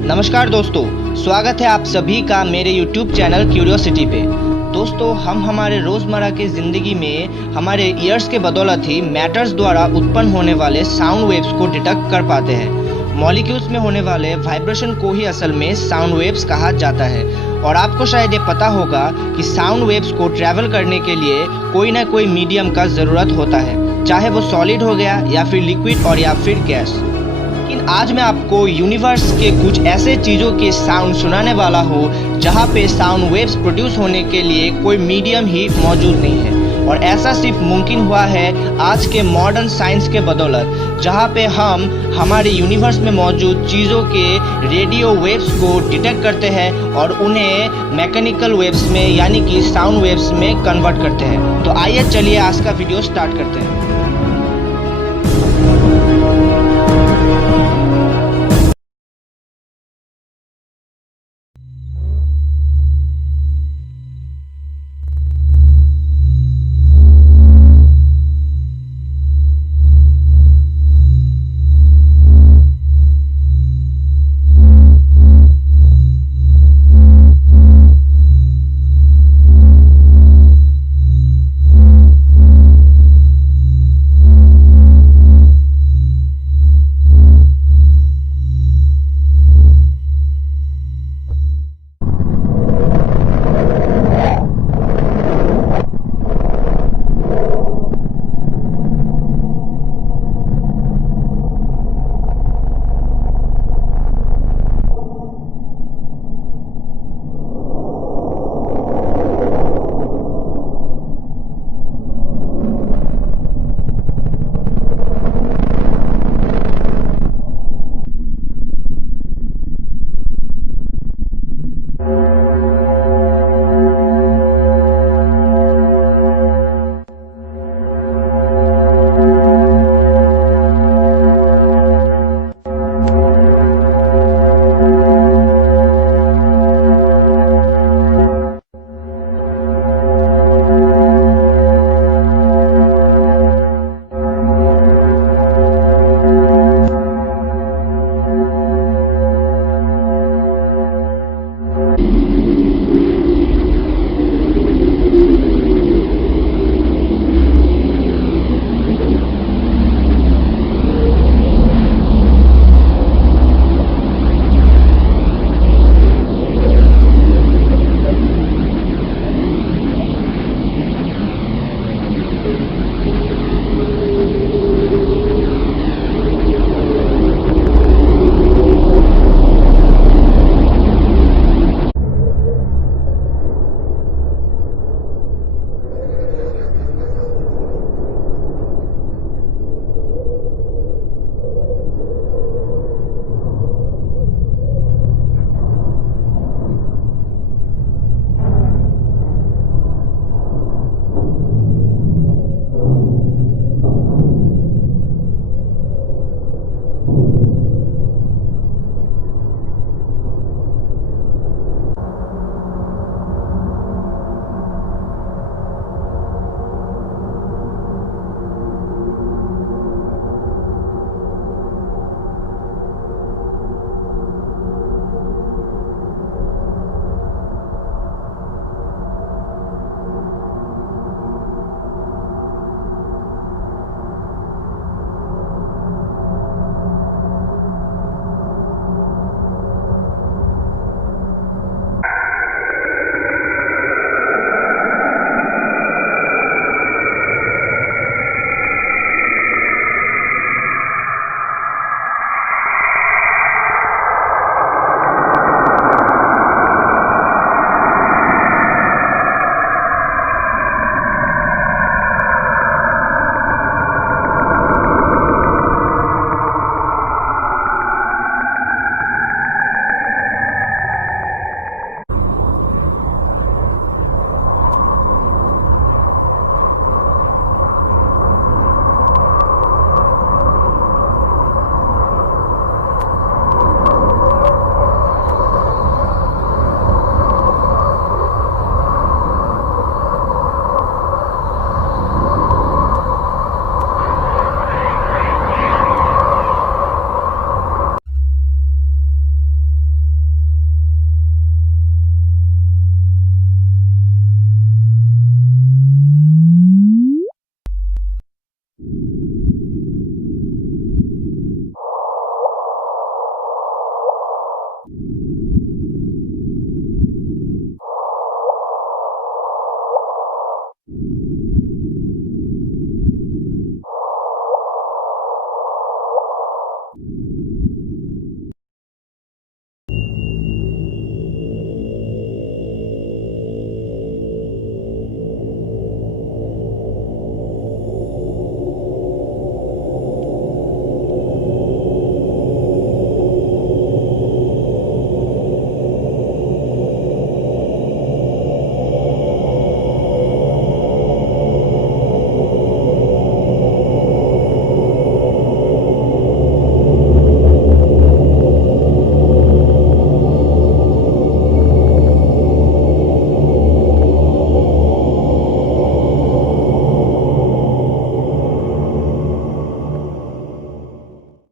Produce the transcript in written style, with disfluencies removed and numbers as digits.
नमस्कार दोस्तों, स्वागत है आप सभी का मेरे YouTube चैनल क्यूरियोसिटी पे। दोस्तों, हम हमारे रोज़मर्रा की ज़िंदगी में हमारे ईयर्स के बदौलत ही मैटर्स द्वारा उत्पन्न होने वाले साउंड वेव्स को डिटेक्ट कर पाते हैं। मॉलिक्यूल्स में होने वाले वाइब्रेशन को ही असल में साउंड वेव्स कहा जाता है। और आपको शायद ये पता होगा कि साउंड वेव्स को ट्रैवल करने के लिए कोई ना कोई मीडियम का ज़रूरत होता है, चाहे वो सॉलिड हो गया या फिर लिक्विड और या फिर गैस। लेकिन आज मैं आपको यूनिवर्स के कुछ ऐसे चीज़ों के साउंड सुनाने वाला हूँ जहाँ पे साउंड वेव्स प्रोड्यूस होने के लिए कोई मीडियम ही मौजूद नहीं है। और ऐसा सिर्फ मुमकिन हुआ है आज के मॉडर्न साइंस के बदौलत, जहाँ पे हम हमारे यूनिवर्स में मौजूद चीज़ों के रेडियो वेव्स को डिटेक्ट करते हैं और उन्हें मैकेनिकल वेव्स में यानी कि साउंड वेव्स में कन्वर्ट करते हैं। तो आइए चलिए आज का वीडियो स्टार्ट करते हैं।